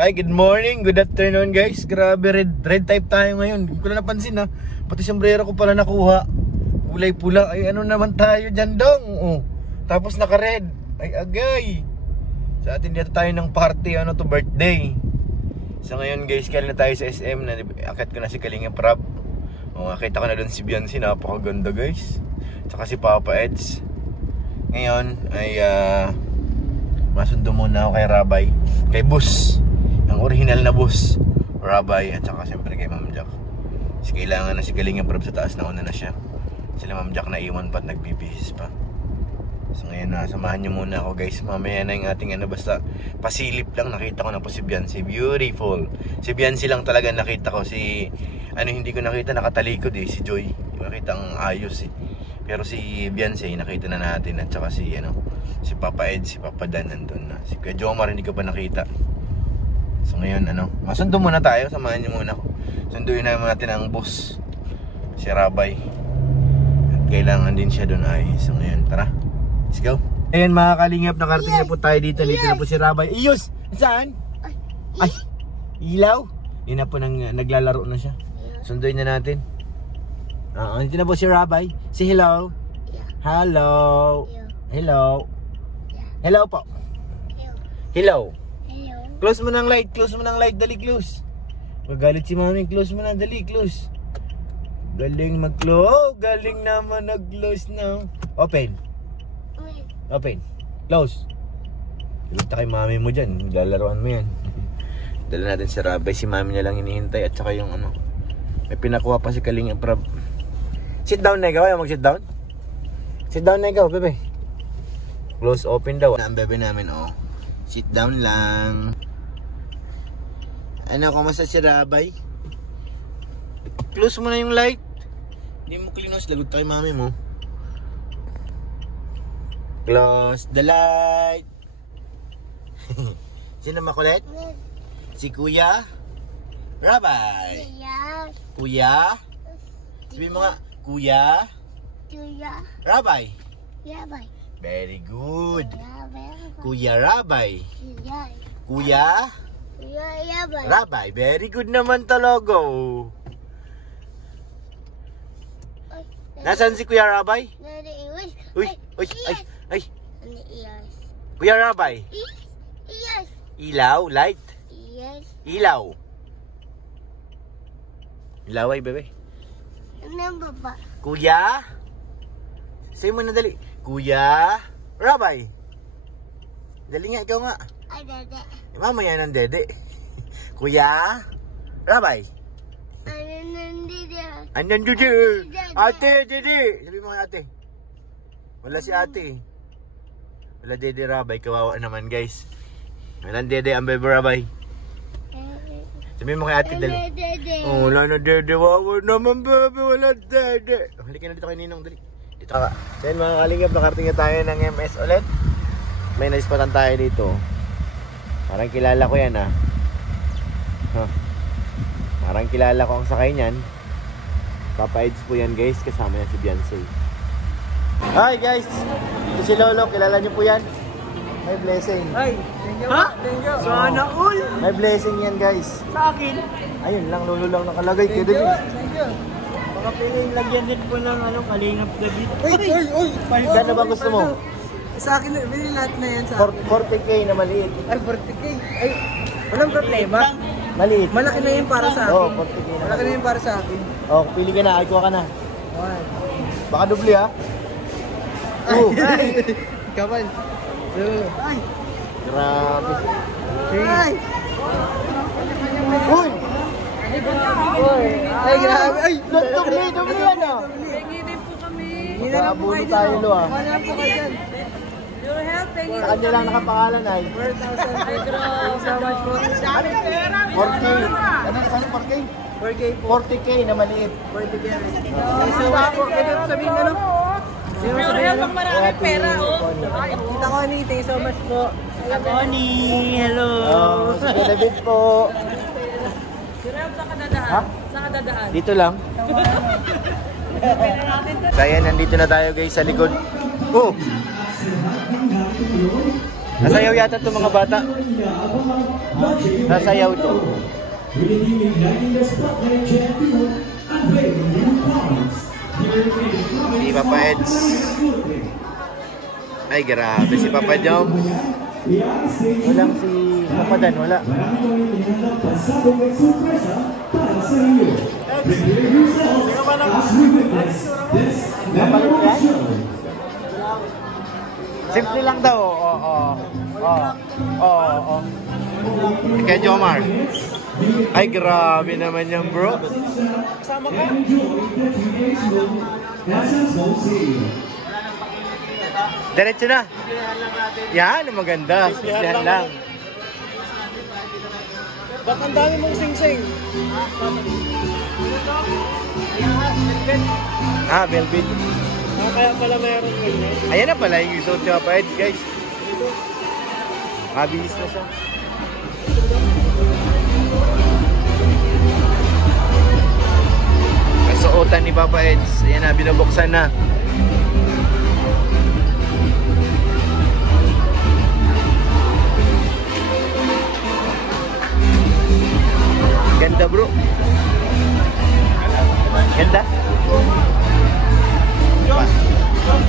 Hi, good morning, good afternoon guys. Grabe, red type tayo ngayon. Hindi ko na napansin ha. Pati sombrero ko pala nakuha. Kulay pula. Ay ano naman tayo dyan dong. Oh. Tapos naka-red. Ay agay. Sa atin dito tayo ng party, ano to, birthday. So ngayon guys, kailan na tayo sa SM na akit ko na si Kalinga Prab. Oh, nakita ko na doon si Beyonce, napakaganda guys. Tsaka si Papa Eds. Ngayon ay masundo muna ako kay Rabay, kay Boss. Ang original na boss, Rabay, at saka siyempre kay Ma'am Jack. Kasi kailangan na si Kalinga Prab sa taas, na una na siya. Sila Ma'am Jack na iwan pa at nagbibihis pa. So ngayon na, samahan nyo muna ako guys. Mamaya na yung ating ano, basta pasilip lang. Nakita ko na po si Beyonce, beautiful. Si Beyonce lang talaga nakita ko. Si, ano hindi ko nakita, nakatalikod eh, si Joy. Nakita ang ayos eh. Pero si Beyonce, nakita na natin. At saka si, ano, si Papa Ed, si Papa Dan nandun na. Si Kuya Jomar hindi ko pa nakita. So ngayon ano, masundo muna tayo, samahan niyo muna ako. Sunduin natin ang boss, si Rabay. At kailangan din siya doon ay. So ngayon, tara. Let's go. Ayan mga kalingap, nakarating na po tayo dito. Dito na po si Rabay. Iyos! Saan? Ay, ilaw? Yun na po, naglalaro na siya. Sunduin na natin. Dito na po si Rabay. Si hello. Hello. Hello. Hello po. Hello. Close mo ng light, dali close. Magalit si mami, close mo na, dali close. Galing mag-close, galing naman nag-close na. Open. Open. Close. Ipunta kay mami mo dyan, lalaruan mo yan. Dala natin si Rabay, si mami na lang hinihintay. At saka yung ano, may pinakuha pa si Kalinga Prab. Sit down na ikaw, ayaw mag-sit down? Sit down na ikaw, bebe. Close, open daw. Ang bebe namin, oh. Sit down lang. Ano, kumusta si Rabay? Close mo na yung light. Hindi mo klinos, lagot tayo mami mo. Close the light. Sino makulit? Si Kuya Rabay. Kuya. Sabihin mo nga, Kuya Rabay. Very good. Kuya Rabay. Kuya Rabay. Very good naman talaga. Nasaan si Kuya Rabay? Uy, uy, ay. Kuya Rabay. Ilaw, light. Ilaw. Ilaw ay bebe. Kuya. Say mo na dali. Kuya Rabay. Dali nga, ikaw nga. Ay, dede. Mamaya ng dede. Kuya Rabay. Andan dede. Ate, dede. Sabi mo nga ate. Wala si ate. Wala dede Rabay. Kawawa naman guys. Walang dede ang bebe Rabay. Sabi mo kay ate dali. Oh, wala na dede. Wawa naman bebe. Wala dede. Halika na dito kay Ninong dali. Dito ka. So yun mga kalingap, nakarating na tayo ng MS ulit. May naispatan tayo dito. Parang kilala ko yan Parang kilala ko ang sakay niyan. Papa Eds po yan guys. Kasama yan si Beyonce. Hi guys, ito si Lolo. Kilala niyo po yan. May blessing. Ay, thank you. Ha? Thank you. Sana all. May blessing yan guys. Sa akin. Ayun lang, Lolo lang nakalagay. Thank you. Thank you. Baka piling lagyan din po ng Kalingap David. Uy. Gano'n ba gusto mo? Sa akin, bilhin lahat na yan sa akin. 40k na maliit. Ay, 40k. Ay, walang problema. Maliit. Malaki na yun para sa akin. Oo, 40k na. Malaki na yun para sa akin. Oh, pili ka na. Ay, kuha ka na. One. Baka dubli ha. Ay. Kapan. Two. Ay. Grabe. Three. Ay. Uy! Ay, grabe. Ay, dubli yan ah. Hingi din po kami. Magkakabulo tayo lo ah. Wala po kayo dyan. Your help, thank you. Sa kanya lang nakapangalan ay. 4,000. Ay, grabe. So much po. 4k. Ano saan 4k? 4K po. 40k na maliit. 40K. So much po. Pwede po sabihin ano? Sino sabihin ano? Maraming pera, oh. Tita Connie, thank you so much po. Tita Connie, hello. Si David po. Saan ka dadaan? Ha? Saan ka dadaan? Dito lang. Kaya nandito na tayo guys sa likod. Oh! Nasayaw yata itong mga bata. Nasayaw ito. Si Papa Eds. Ay, grabe. Si Papa Jom. Walang si Papa Dan, wala. Simple lang daw. Oo. Kaya Jomar. Ay, grabe naman yan, bro. Kasama ka? Diretso na. Yan, maganda. Simplihan lang. Ba't ang dami mong sing-sing? Ah, velvet. Kaya pala meron ganyan. Ayan na pala yung suot niya pa, guys. Mabilis na siya. Kasuotan ni Papa Eds. Ayan na, binubuksan na. Ganda, bro. Ganda.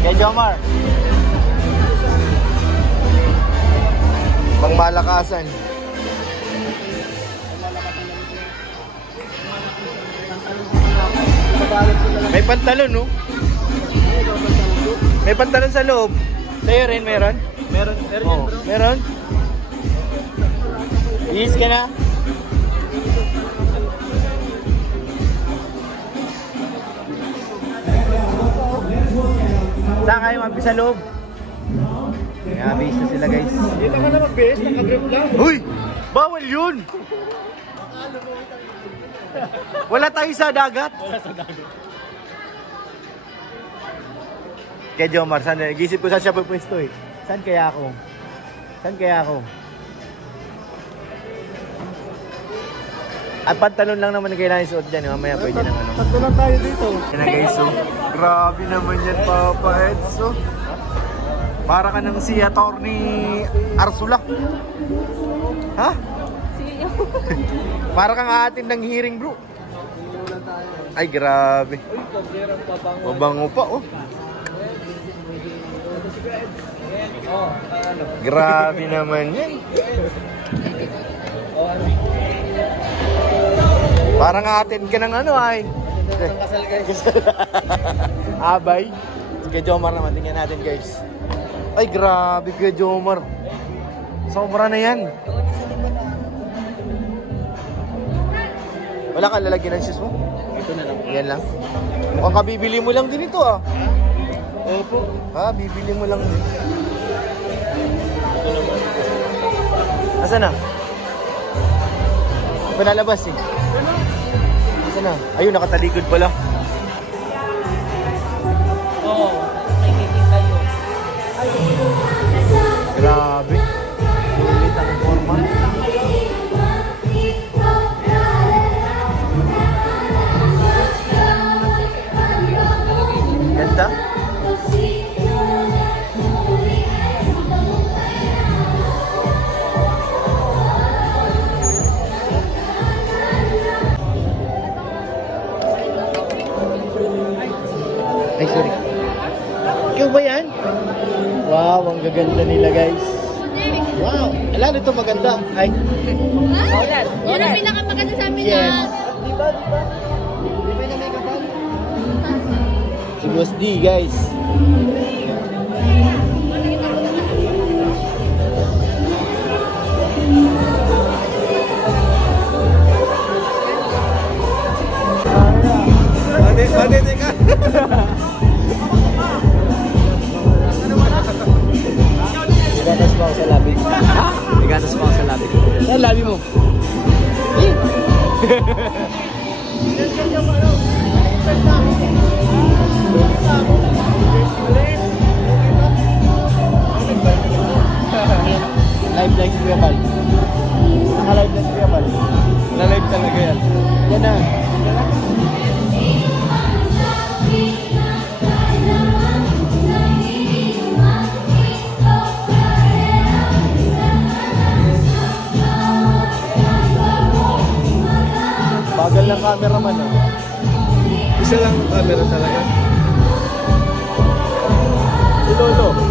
Kay Jomar. Pangmalakasan. May pantalon, no? May pantalon sa loob. Sa'yo rin, meron? Meron Oh, meron? Ihis ka na? Saan kayo mabis sa loob? Kaya base na sila, guys. Dito ka na mag-base, nakagrip lang. Uy! Bawal yun! Wala tayo sa dagat. Wala sa dagat. Kaya Jomar, saan? Gisip ko saan siya pupwesto eh. Saan kaya ako? Saan kaya ako? At pantalon lang naman na kailangan isuot dyan. Mamaya pwede ng ano. Tatlo lang tayo dito. Yan na guys, so. Grabe naman yan, Papa Eds. So. Para ka ng si Atty. Arsula. Ha? Para kang atin ng hearing, bro. Ay, grabe. Mabango pa, oh. Grabe naman yan. Parang atin ka ng ano ay. Kasal guys. Abay. Sige Jomar naman, tingnan natin guys. Ay grabe kay Jomar. Sobra na yan. Wala kang lalagyan ng shoes mo? Ito na lang. Yan lang. Mukhang kabibili mo lang din ito ah. Opo. Ha, bibili mo lang din. Nasaan na? Pinalabas eh. Nasaan na? Ayun, nakatalikod pala. Oo. Nakikita yun. Grabe. Sulit ang forma. Ganda. Ay, sorry. Ikaw ba yan? Wow, ang gaganda nila guys. Wow, alam ito maganda. Ay. Yan ang pinakamaganda sa amin Yes. na Diba? Di ba na may kapal? Si Boss D guys. Bade, teka. Igatas mo ako sa labi. Ha? Igatas mo ako sa labi. Saan labi mo? Live lang si Kuya Bal. Naka-live lang si Kuya Bal. Na-live talaga yan. Yan na. Bagal ng cameraman ah. Isa lang ang camera talaga. Si Lolo.